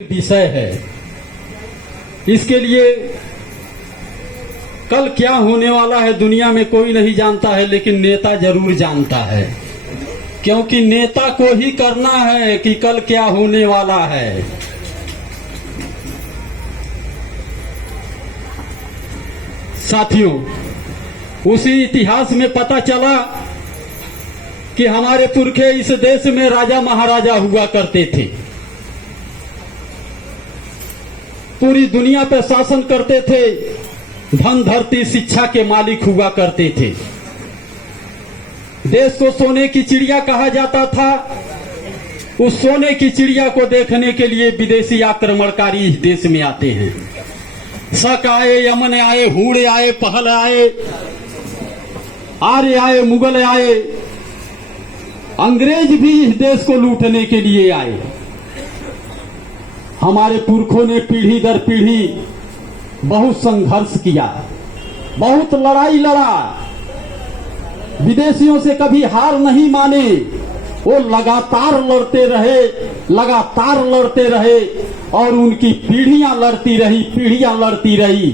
विषय है। इसके लिए कल क्या होने वाला है दुनिया में कोई नहीं जानता है, लेकिन नेता जरूर जानता है, क्योंकि नेता को ही करना है कि कल क्या होने वाला है। साथियों, उसी इतिहास में पता चला कि हमारे पुरखे इस देश में राजा महाराजा हुआ करते थे, पूरी दुनिया पे शासन करते थे, धन धरती शिक्षा के मालिक हुआ करते थे। देश को सोने की चिड़िया कहा जाता था। उस सोने की चिड़िया को देखने के लिए विदेशी आक्रमणकारी इस देश में आते हैं। शक आए, यमन आए, हूण आए, पहल आए, आर्य आए, मुगल आए, अंग्रेज भी इस देश को लूटने के लिए आए। हमारे पुरखों ने पीढ़ी दर पीढ़ी बहुत संघर्ष किया, बहुत लड़ाई लड़ा, विदेशियों से कभी हार नहीं माने। वो लगातार लड़ते रहे, लगातार लड़ते रहे और उनकी पीढ़ियां लड़ती रही, पीढ़ियां लड़ती रही।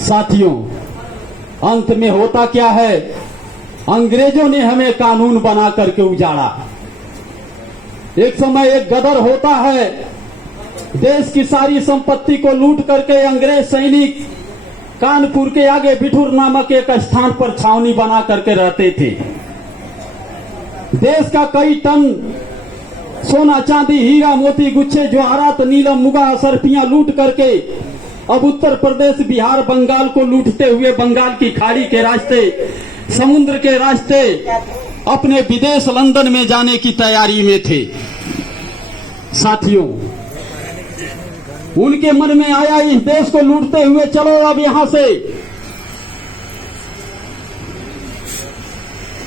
साथियों, अंत में होता क्या है, अंग्रेजों ने हमें कानून बना करके उजाड़ा। एक समय एक गदर होता है, देश की सारी संपत्ति को लूट करके अंग्रेज सैनिक कानपुर के आगे बिठूर नामक एक स्थान पर छावनी बना करके रहते थे। देश का कई टन सोना चांदी हीरा मोती गुच्छे जवाहरात नीलम मुगा सर्फियां लूट करके अब उत्तर प्रदेश बिहार बंगाल को लूटते हुए बंगाल की खाड़ी के रास्ते, समुद्र के रास्ते अपने विदेश लंदन में जाने की तैयारी में थे। साथियों, उनके मन में आया इस देश को लूटते हुए चलो अब यहां से।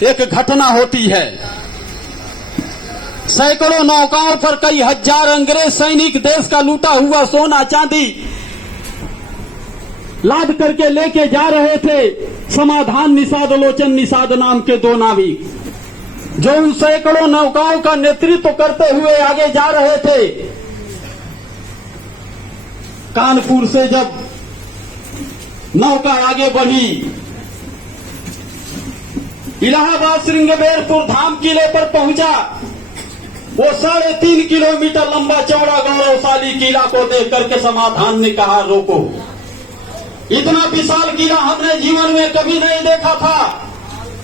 एक घटना होती है, सैकड़ों नौकाओं पर कई हजार अंग्रेज सैनिक देश का लूटा हुआ सोना चांदी लाद करके लेके जा रहे थे। समाधान निषाद लोचन निषाद नाम के दो नाविक, जो उन सैकड़ों नौकाओं का नेतृत्व करते हुए आगे जा रहे थे। कानपुर से जब नौका आगे बढ़ी, इलाहाबाद श्रृंगबेरपुर धाम किले पर पहुंचा। वो 3.5 किलोमीटर लंबा चौड़ा गौरवशाली किला को देख करके समाधान ने कहा, रोको, इतना विशाल किला हमने जीवन में कभी नहीं देखा था।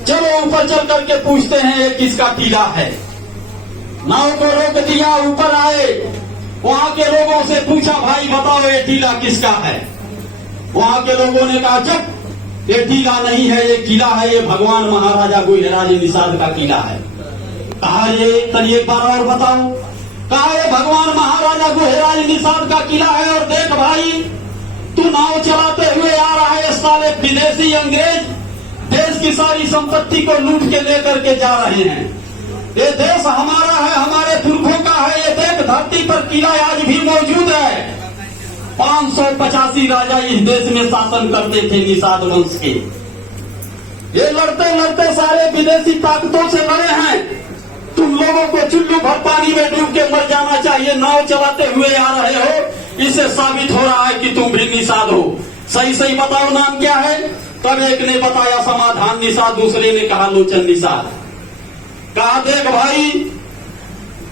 चलो ऊपर चल करके पूछते हैं ये किसका किला है। नाव को रोक दिया, ऊपर आए, वहां के लोगों से पूछा, भाई बताओ ये किला किसका है। वहां के लोगों ने कहा, जब ये किला नहीं है, ये किला है, ये भगवान महाराजा गुहिराज निषाद का किला है। कहा ये तनी एक बार और बताओ। कहा ये भगवान महाराजा गुहिराज निषाद का किला है। और देख भाई, तू नाव चलाते हुए आ रहा है, साले विदेशी अंग्रेज देश की सारी संपत्ति को लूट के लेकर के जा रहे हैं। ये देश हमारा है, हमारे पुरखों का है। ये देख, धरती पर किला आज भी मौजूद है। 585 राजा इस देश में शासन करते थे निषाद वंश के। ये लड़ते लड़ते सारे विदेशी ताकतों से लड़े हैं। तुम लोगों को चुल्लू भर पानी में डूब के मर जाना चाहिए। नाव चलाते हुए आ रहे हो, इससे साबित हो रहा है कि तुम भी निषाद हो। सही सही बताओ, नाम क्या है। तब एक ने बताया समाधान निषाद, दूसरे ने कहा लोचन निषाद। कहा देख भाई,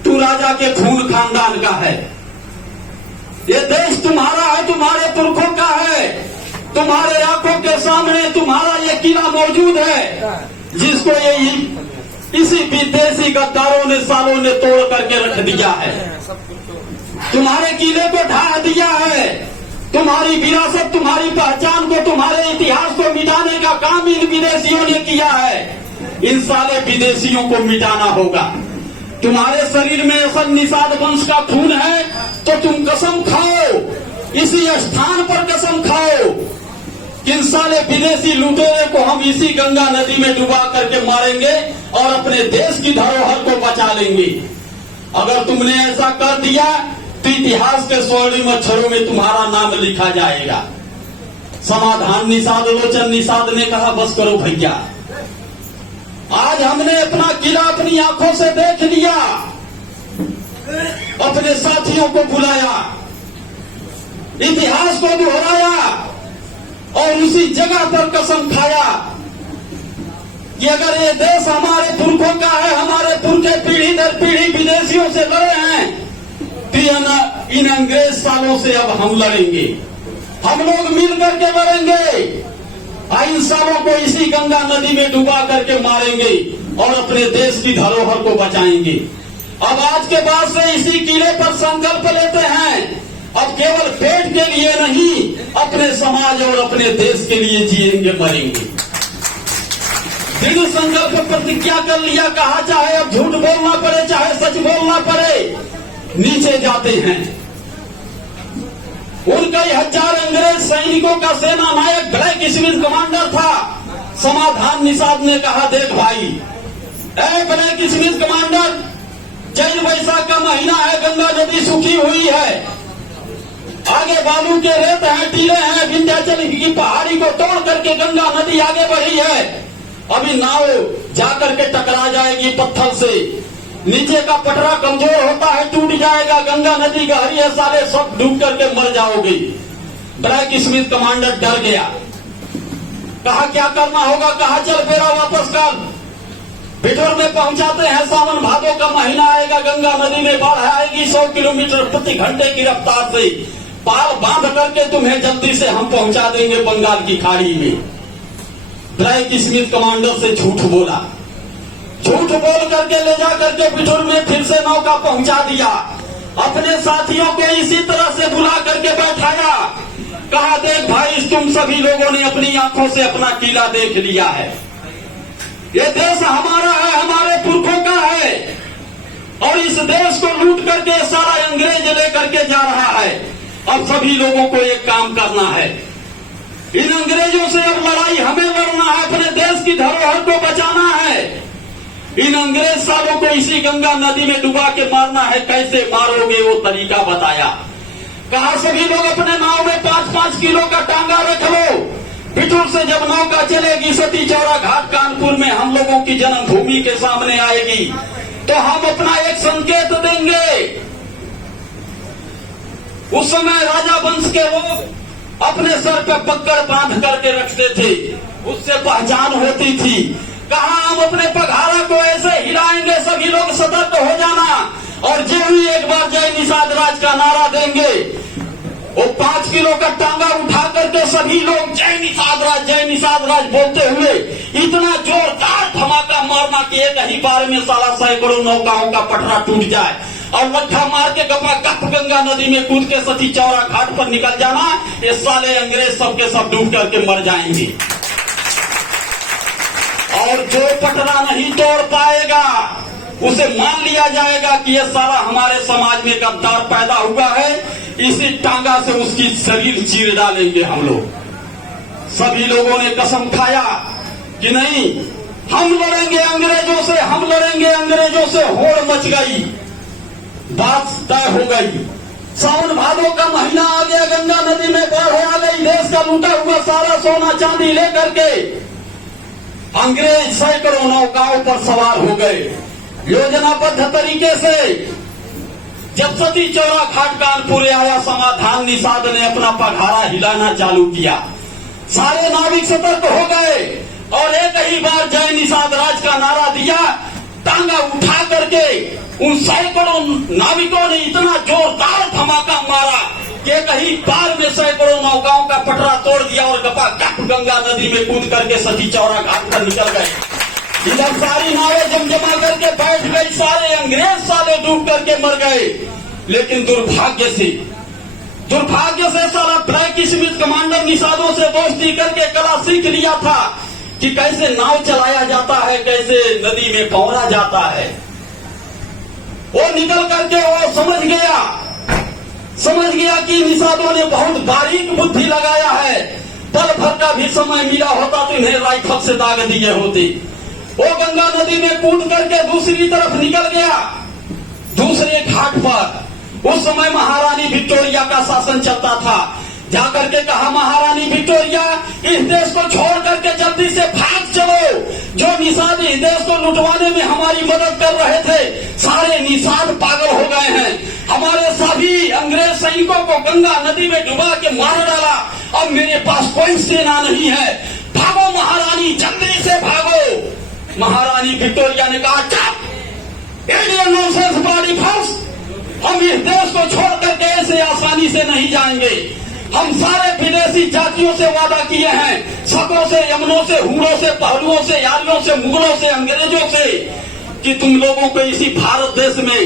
तू राजा के खून खानदान का है, ये देश तुम्हारा है, तुम्हारे पुरखों का है, तुम्हारे आंखों के सामने तुम्हारा ये किला मौजूद है, जिसको ये इसी विदेशी गद्दारों ने सालों ने तोड़ करके रख दिया है। तुम्हारे किले को ढा दिया है। तुम्हारी विरासत, तुम्हारी पहचान को, तुम्हारे इतिहास को मिटाने का काम इन विदेशियों ने किया है। इन साले विदेशियों को मिटाना होगा। तुम्हारे शरीर में असल निषाद वंश का खून है, तो तुम कसम खाओ, इसी स्थान पर कसम खाओ कि इन साले विदेशी लुटेरे को हम इसी गंगा नदी में डुबा करके मारेंगे और अपने देश की धरोहर को बचा लेंगे। अगर तुमने ऐसा कर दिया तो इतिहास के स्वर्णिम अक्षरों में तुम्हारा नाम लिखा जाएगा। समाधान निषाद लोचन निषाद ने कहा, बस करो भैया, आज हमने अपना किला अपनी आंखों से देख लिया। अपने साथियों को बुलाया, इतिहास को दोहराया और उसी जगह पर कसम खाया कि अगर ये देश हमारे पुरखों का है, हमारे पुरखे पीढ़ी दर पीढ़ी विदेशियों से लड़े हैं, तो इन अंग्रेज सालों से अब हम लड़ेंगे, हम लोग मिल करके लड़ेंगे, इन सालों को इसी गंगा नदी में डुबा करके मारेंगे और अपने देश की धरोहर को बचाएंगे। अब आज के बाद से इसी किले पर संकल्प लेते हैं, अब केवल पेट के लिए नहीं, अपने समाज और अपने देश के लिए जिएंगे मरेंगे। दृढ़ संकल्प प्रतिज्ञा कर लिया, कहा चाहे अब झूठ बोलना पड़े चाहे सच बोलना पड़े, नीचे जाते हैं। उन कई हजार अंग्रेज सैनिकों का सेना नायक ब्लैक स्मिथ कमांडर था। समाधान निषाद ने कहा, देख भाई, ऐ ब्लैक स्मिथ कमांडर, चैत वैशाख का महीना है, गंगा नदी सूखी हुई है, आगे बालू के रेत हैं, टीले हैं, विंध्याचल की पहाड़ी को तोड़ करके गंगा नदी आगे बढ़ी है। अभी नाव जाकर के टकरा जाएगी पत्थर से, नीचे का पटरा कमजोर होता है, टूट जाएगा, गंगा नदी गहरी है, साले सब डूब करके मर जाओगे। ब्लैक स्मिथ कमांडर डर गया, कहा क्या करना होगा, कहा चल बेड़ा वापस कर। बिठूर में पहुंचाते हैं, सावन भादों का महीना आएगा, गंगा नदी में बाढ़ आएगी, 100 किलोमीटर प्रति घंटे की रफ्तार से, पाल बांध करके तुम्हें जल्दी से हम पहुंचा देंगे बंगाल की खाड़ी में। ब्लैक स्मिथ कमांडर से झूठ बोला, झूठ बोल करके ले जा करके बिठूर में फिर से नौका पहुंचा दिया। अपने साथियों को इसी तरह से बुला करके बैठाया, कहा देख भाई, तुम सभी लोगों ने अपनी आंखों से अपना किला देख लिया है, ये देश हमारा है, हमारे पुरखों का है, और इस देश को लूट करके सारा अंग्रेज लेकर के जा रहा है। अब सभी लोगों को एक काम करना है, इन अंग्रेजों से अब लड़ाई हमें लड़ना है, अपने देश की धरोहर को बचाना है। इन अंग्रेज सालों को इसी गंगा नदी में डुबा के मारना है, कैसे मारोगे वो तरीका बताया। कहा सभी लोग अपने नाव में 5-5 किलो का टांगा रख लो, बिठूर से जब नौका चलेगी सती चौरा घाट कानपुर में हम लोगों की जन्मभूमि के सामने आएगी, तो हम अपना एक संकेत देंगे। उस समय राजा वंश के लोग अपने सर पे पकड़ बांध करके रखते थे, उससे पहचान होती थी। कहा हम अपने पघारा को ऐसे हिलाएंगे, सभी लोग सतर्क हो जाना, और जो ही एक बार जय निषाद राज का नारा देंगे, वो 5 किलो का टांगा उठा करके सभी लोग जय निषाद राज बोलते हुए इतना जोरदार धमाका मारना कि एक ही बार में साला सैकड़ों नौकाओं का पटरा टूट जाए, और लट्ठा मार के गपा गप गंगा नदी में कूद के सती चौरा घाट पर निकल जाना, ये साले अंग्रेज सबके सब डूब करके मर जाएंगे। और जो पटरा नहीं तोड़ पाएगा उसे मान लिया जाएगा कि ये साला हमारे समाज में गद्दार पैदा हुआ है, इसी टांगा से उसकी शरीर चीर डालेंगे हम लोग। सभी लोगों ने कसम खाया कि नहीं, हम लड़ेंगे अंग्रेजों से, हम लड़ेंगे अंग्रेजों से। होड़ मच गई, बात तय हो गई। सावन भादों का महीना आ गया, गंगा नदी में बाढ़ आ गई, देश का लूटा हुआ सारा सोना चांदी लेकर के अंग्रेज सैकड़ों नौकाओं पर सवार हो गए। योजनाबद्ध तरीके से जब सती चौरा घाट कानपुर आया, समाधान निषाद ने अपना पघारा हिलाना चालू किया, सारे नाविक सतर्क हो गए और एक ही बार जय निषाद राज का नारा दिया। टांगा उठा करके उन सैकड़ों नाविकों ने इतना जोरदार धमाका मारा कि एक ही बार में सैकड़ों नौकाओं का पटरा तोड़ दिया और गपा गप गंगा नदी में कूद करके सती चौरा घाट पर निकल गए। इधर सारी नावें जमजमा करके बैठ गई, सारे अंग्रेज साले डूब करके मर गए। लेकिन दुर्भाग्य से सारा ब्लैक स्मिथ कमांडर निषादों से दोस्ती करके कला सीख लिया था कि कैसे नाव चलाया जाता है, कैसे नदी में पौना जाता है। वो निकल करके वो समझ गया कि निषादों ने बहुत बारीक बुद्धि लगाया है, पल भर का भी समय मिला होता तो इन्हें राइफल से दाग दिए होते। वो गंगा नदी में कूद करके दूसरी तरफ निकल गया, दूसरे घाट पर। उस समय महारानी विक्टोरिया का शासन चलता था। जाकर के कहा, महारानी विक्टोरिया, इस देश को छोड़ करके जल्दी से भाग चलो, जो निषाद इस देश को लुटवाने में हमारी मदद कर रहे थे, सारे निषाद पागल हो गए हैं। हमारे सभी अंग्रेज सैनिकों को गंगा नदी में डुबा के मार डाला। अब मेरे पास कोई सेना नहीं है। भागो महारानी, जल्दी से भागो। महारानी विक्टोरिया ने कहा, चुप, इंडियन नॉनसेंस बॉडी फर्स्ट, हम इस देश को छोड़ करके ऐसे आसानी से नहीं जाएंगे। हम सारे विदेशी जातियों से वादा किए हैं, शकों से, यमनों से, हुरों से, पहलुओं से, यारियों से, मुगलों से, अंग्रेजों से, कि तुम लोगों को इसी भारत देश में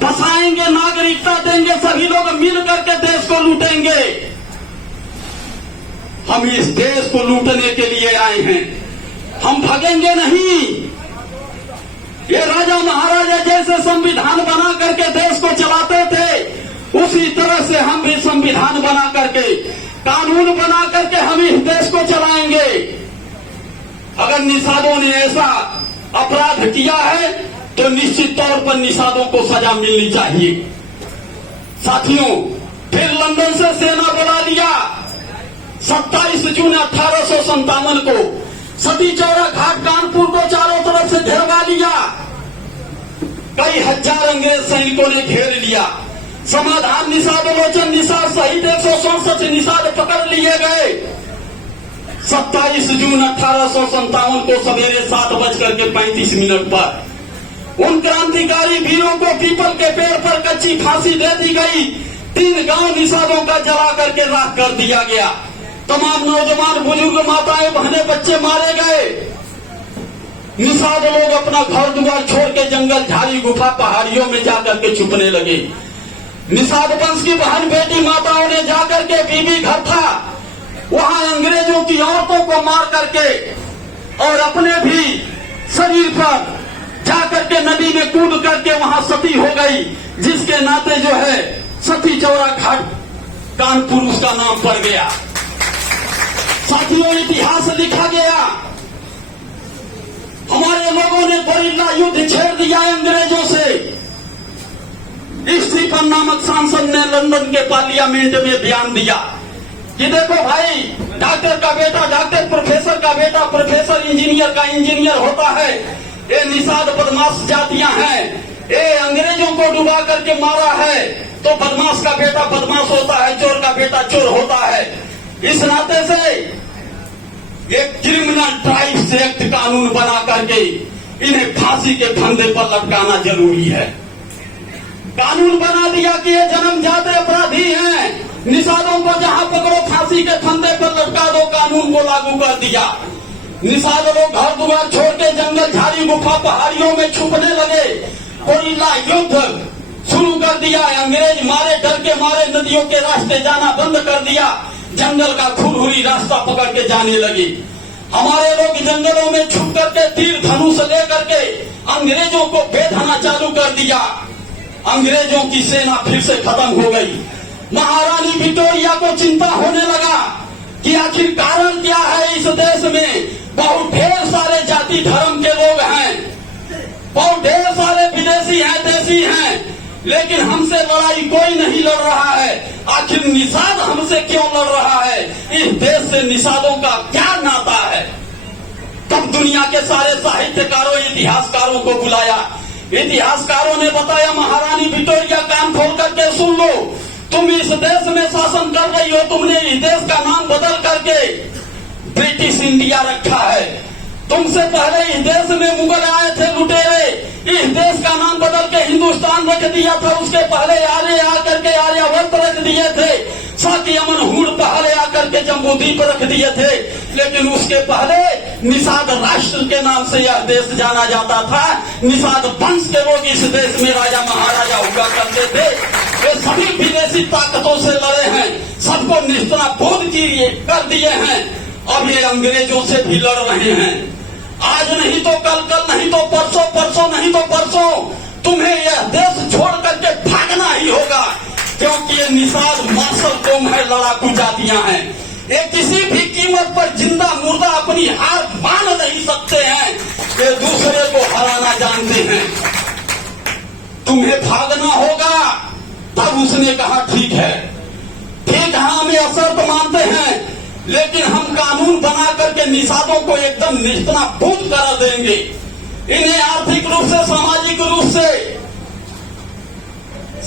बसाएंगे, नागरिकता देंगे, सभी लोग मिल करके देश को लूटेंगे। हम इस देश को लूटने के लिए आए हैं, हम भागेंगे नहीं। ये राजा महाराजा जैसे संविधान बना करके देश को चलाते थे, उसी तरह से हम भी संविधान बना करके, कानून बना करके हम इस देश को चलाएंगे। अगर निषादों ने ऐसा अपराध किया है तो निश्चित तौर पर निषादों को सजा मिलनी चाहिए। साथियों, फिर लंदन से सेना बुला लिया। 27 जून 1857 को सती चौरा घाट कानपुर को चारों तरफ से घेरवा लिया। कई हजार अंग्रेज सैनिकों ने घेर लिया। समाधान निषादोलोचन निषाद सहित 167 निषाद पकड़ लिए गए। 27 जून 1857 को सवेरे 7:35 पर उन क्रांतिकारी वीरों को पीपल के पेड़ पर कच्ची फांसी दे दी गई। 3 गांव निषादों का जला करके राख कर दिया गया। तमाम नौजवान, बुजुर्ग, माताएं, बहनें, बच्चे मारे गए। निषाद लोग अपना घर द्वार छोड़ के जंगल, झाड़ी, गुफा, पहाड़ियों में जाकर के छुपने लगे। निषाद वंश की बहन, बेटी, माताओं ने जाकर के, बीबी घर था, वहां अंग्रेजों की औरतों को मार करके और अपने भी शरीर पर जाकर के नदी में कूद करके वहां सती हो गई, जिसके नाते जो है सती चौरा घाट कानपुर उसका नाम पड़ गया। साथियों, इतिहास लिखा गया। हमारे लोगों ने गोरिल्ला युद्ध छेड़ दिया अंग्रेजों से। स्टीफन नामक सांसद ने लंदन के पार्लियामेंट में बयान दिया कि देखो भाई, डॉक्टर का बेटा डॉक्टर, प्रोफेसर का बेटा प्रोफेसर, इंजीनियर का इंजीनियर होता है। ये निषाद बदमाश जातियां हैं। ये अंग्रेजों को डुबा करके मारा है तो बदमाश का बेटा बदमाश होता है, चोर का बेटा चोर होता है। इस नाते से एक क्रिमिनल ट्राइब्स एक्ट कानून बना करके इन्हें फांसी के फंदे पर लटकाना जरूरी है। कानून बना दिया कि ये जन्मजात अपराधी हैं। निषादों को जहां पकड़ो फांसी के फंदे पर लटका दो, कानून को लागू कर दिया। निषाद लोग घर द्वार छोड़ के जंगल, झाड़ी, गुफा, पहाड़ियों में छुपने लगे। गोरिल्ला युद्ध शुरू कर दिया। अंग्रेज मारे, डर के मारे नदियों के रास्ते जाना बंद कर दिया। जंगल का खुरहुरी रास्ता पकड़ के जाने लगे। हमारे लोग जंगलों में छुप करके तीर धनुष लेकर के अंग्रेजों को बेधना चालू कर दिया। अंग्रेजों की सेना फिर से खत्म हो गई। महारानी विक्टोरिया को चिंता होने लगा कि आखिर कारण क्या है। इस देश में बहुत ढेर सारे जाति धर्म के लोग हैं, बहुत ढेर सारे विदेशी हैं, देशी हैं, लेकिन हमसे लड़ाई कोई नहीं लड़ रहा है। आखिर निषाद हमसे क्यों लड़ रहा है? इस देश से निषादों का क्या नाता है? तब दुनिया के सारे साहित्यकारों, इतिहासकारों को बुलाया। इतिहासकारों ने बताया, महारानी विक्टोरिया, कान खोल करके सुन लो, तुम इस देश में शासन कर रही हो। तुमने इस देश का नाम बदल करके ब्रिटिश इंडिया रखा है। तुमसे पहले इस देश में मुगल आए थे, लुटेरे। इस देश का नाम बदल के हिंदुस्तान रख दिया था। उसके पहले आर्य आकर के आर्यावर्त रख दिए थे। साथ यमन हूड़ पहले आकर के जम्बूद्वीप रख दिए थे। लेकिन उसके पहले निषाद राष्ट्र के नाम से यह देश जाना जाता था। निषाद वंश के लोग इस देश में राजा महाराजा हुआ करते थे। वे सभी विदेशी ताकतों से लड़े हैं, सबको निस्तानाबूद कर दिए हैं। अब ये अंग्रेजों से भी लड़ रहे हैं। आज नहीं तो कल, कल नहीं तो परसों, परसों नहीं तो परसों तुम्हें यह देश छोड़ करके भागना ही होगा, क्योंकि ये निषाद मार्शल कौम है, लड़ाकू जातियां हैं। ये किसी भी कीमत पर जिंदा मुर्दा अपनी हार मान नहीं सकते हैं। ये दूसरे को हराना जानते हैं। तुम्हें भागना होगा। तब उसने कहा, ठीक है, ठीक है, हम ये शर्त मानते हैं, लेकिन हम कानून बना करके निषादों को एकदम निस्तनाबूद करा देंगे। इन्हें आर्थिक रूप से, सामाजिक रूप से,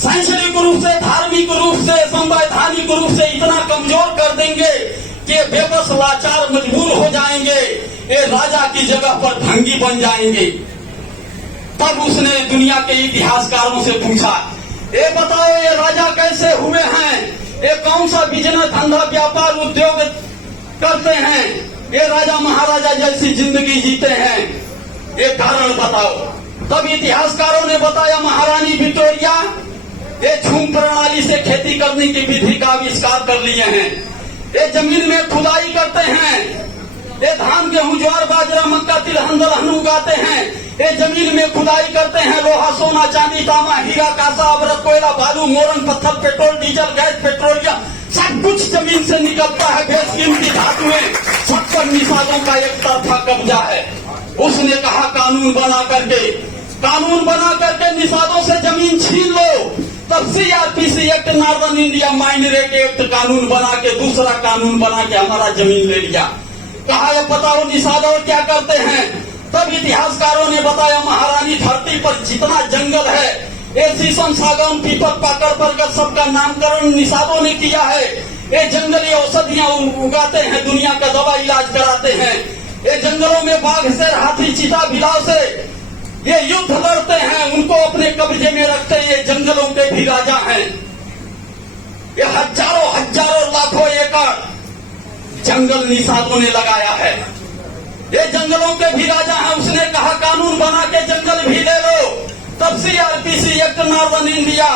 शैक्षणिक रूप से, धार्मिक रूप से, संवैधानिक रूप से इतना कमजोर कर देंगे कि बेबस लाचार मजबूर हो जाएंगे। ये राजा की जगह पर भंगी बन जाएंगे। तब उसने दुनिया के इतिहासकारों से पूछा, ये बताओ ये राजा कैसे हुए हैं, ये कौन सा बिजनेस, धंधा, व्यापार, उद्योग करते हैं, ये राजा महाराजा जैसी जिंदगी जीते हैं, ये कारण बताओ। तब इतिहासकारों ने बताया, महारानी विक्टोरिया ये झूम प्रणाली से खेती करने की विधि का आविष्कार कर लिए हैं। ये जमीन में खुदाई करते हैं, ये धान, गेहूं, ज्वार, बाजरा, मक्का, तिलहन, दलहन उगाते हैं। ये जमीन में खुदाई करते हैं, लोहा, सोना, चांदी, तांबा, हीरा, कांसा, अबरत, कोयला, बालू, मोरन, पत्थर, पेट्रोल, डीजल, गैस, पेट्रोलियम, सब कुछ जमीन से निकलता है। बेशकीमती धातुएं, सब पर निषादों का एक तरफा कब्जा है। उसने कहा कानून बना करके निषादों से जमीन छीन लो। तब सीआरपीसी एक्ट, नॉर्दर्न इंडिया माइनरेट एक्ट कानून बना के, दूसरा कानून बना के हमारा जमीन ले लिया। कहा ये बताओ निषाद और क्या करते हैं। तब इतिहासकारों ने बताया, महारानी धरती पर जितना जंगल है, ये शीशम, सागौन, पीपल, पाकड़, बरगद, सबका नामकरण निषादों ने किया है। ये जंगली औषधियां उगाते हैं, दुनिया का दवा इलाज कराते हैं। ये जंगलों में बाघ, शेर, हाथी, चीता, बिलाव से ये युद्ध लड़ते हैं, उनको अपने कब्जे में रखते हैं। ये जंगलों के भी राजा हैं। ये हजारों लाखों एकड़ जंगल निषादों ने लगाया है। ये जंगलों के भी राजा हैं। उसने कहा कानून बना के जंगल भी ले लो। तब CRPC act, Northern India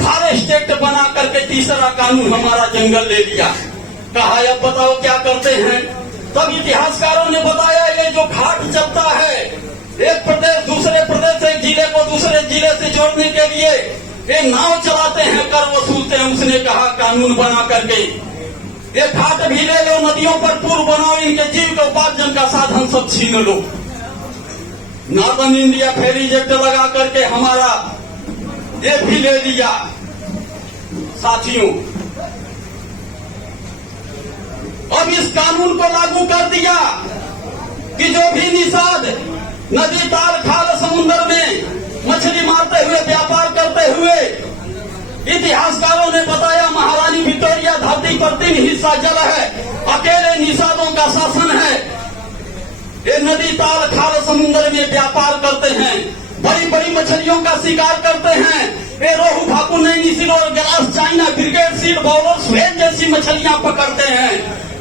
forest act बना करके तीसरा कानून हमारा जंगल ले लिया। कहा अब बताओ क्या करते हैं। तब इतिहासकारों ने बताया, ये जो घाट चलता है, एक प्रदेश दूसरे प्रदेश, एक जिले को दूसरे जिले से जोड़ने के लिए ये नाव चलाते हैं, कर वसूलते हैं। उसने कहा कानून बना करके ये घाट भी ले लो, नदियों पर पुल बनाओ, इनके जीव के उपार्जन का साधन सब छीन लो। नॉर्दर्न इंडिया फेरीज एक्ट लगा करके हमारा ये भी ले लिया। साथियों, अब इस कानून को लागू कर दिया कि जो भी निषाद नदी, ताल, खाल, समुद्र में मछली मारते हुए, व्यापार करते हुए, इतिहासकारों ने बताया महारानी विक्टोरिया धरती पर 3 हिस्सा जल है, अकेले निषादों का शासन है। ये नदी, ताल, खाल, समुद्र में व्यापार करते हैं, बड़ी बड़ी मछलियों का शिकार करते हैं। ये रोहू, भाकुर, नैनी, सिलोर, ग्लास, चाइना, ब्रिगेड, सील, बॉलर, स्वेज जैसी मछलियां पकड़ते हैं,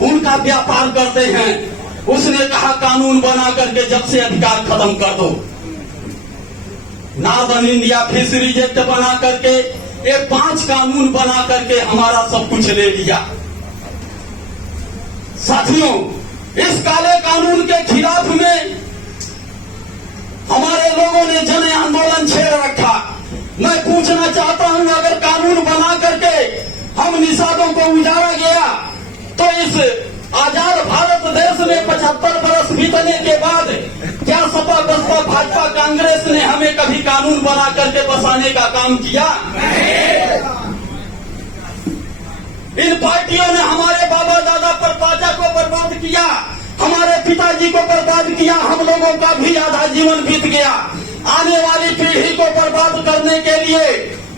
उनका व्यापार करते हैं। उसने कहा कानून बना करके जब से अधिकार खत्म कर दो। नॉर्दर्न इंडिया फिशरीज एक्ट बना करके, ये 5 कानून बना करके हमारा सब कुछ ले लिया। साथियों, इस काले कानून के खिलाफ में हमारे लोगों ने जन आंदोलन छेड़ रखा। मैं पूछना चाहता हूं, अगर कानून बना करके हम निषादों को उजाड़ा गया, तो इस आजाद भारत देश में 75 बरस बीतने के बाद क्या सपा, बसपा, भाजपा, कांग्रेस ने हमें कभी कानून बना करके बसाने का काम किया? इन पार्टियों ने हमारे बाबा दादा परदादा को बर्बाद किया, हमारे पिताजी को बर्बाद किया, हम लोगों का भी आधा जीवन बीत गया। आने वाली पीढ़ी को बर्बाद करने के लिए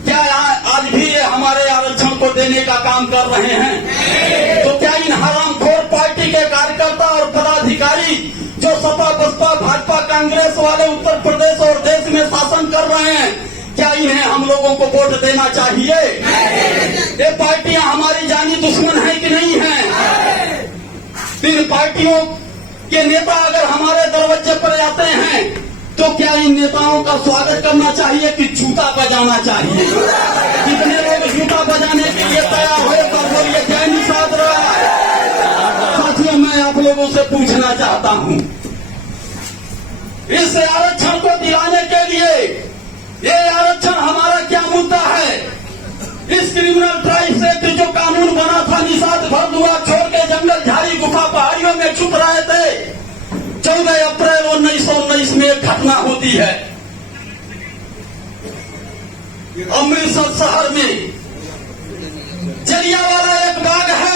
क्या आज भी ये हमारे आरक्षण को देने का काम कर रहे हैं? तो क्या इन हरामखोर पार्टी के कार्यकर्ता और पदाधिकारी जो सपा, बसपा, भाजपा, कांग्रेस वाले उत्तर प्रदेश और देश में शासन कर रहे हैं, क्या इन्हें हम लोगों को वोट देना चाहिए? ये पार्टियां हमारी जानी दुश्मन है कि नहीं है? इन पार्टियों के नेता अगर हमारे दरवाजे पर आते हैं तो क्या इन नेताओं का स्वागत करना चाहिए कि जूता बजाना चाहिए? कितने लोग जूता बजाने के लिए तैयार हो तो बोलिए जय निषाद राय। साथियों, मैं आप लोगों से पूछना चाहता हूं, इस आरक्षण को दिलाने के लिए ये आरक्षण हमारा क्या मुद्दा है? इस क्रिमिनल ट्राइब्स एक्ट जो कानून बना था, निषाद भर दुआ छोड़ के जंगल, झाड़ी, गुफा, पहाड़ियों में छुप रहे थे। 14 अप्रैल 1919 में एक घटना होती है। अमृतसर शहर में जलियांवाला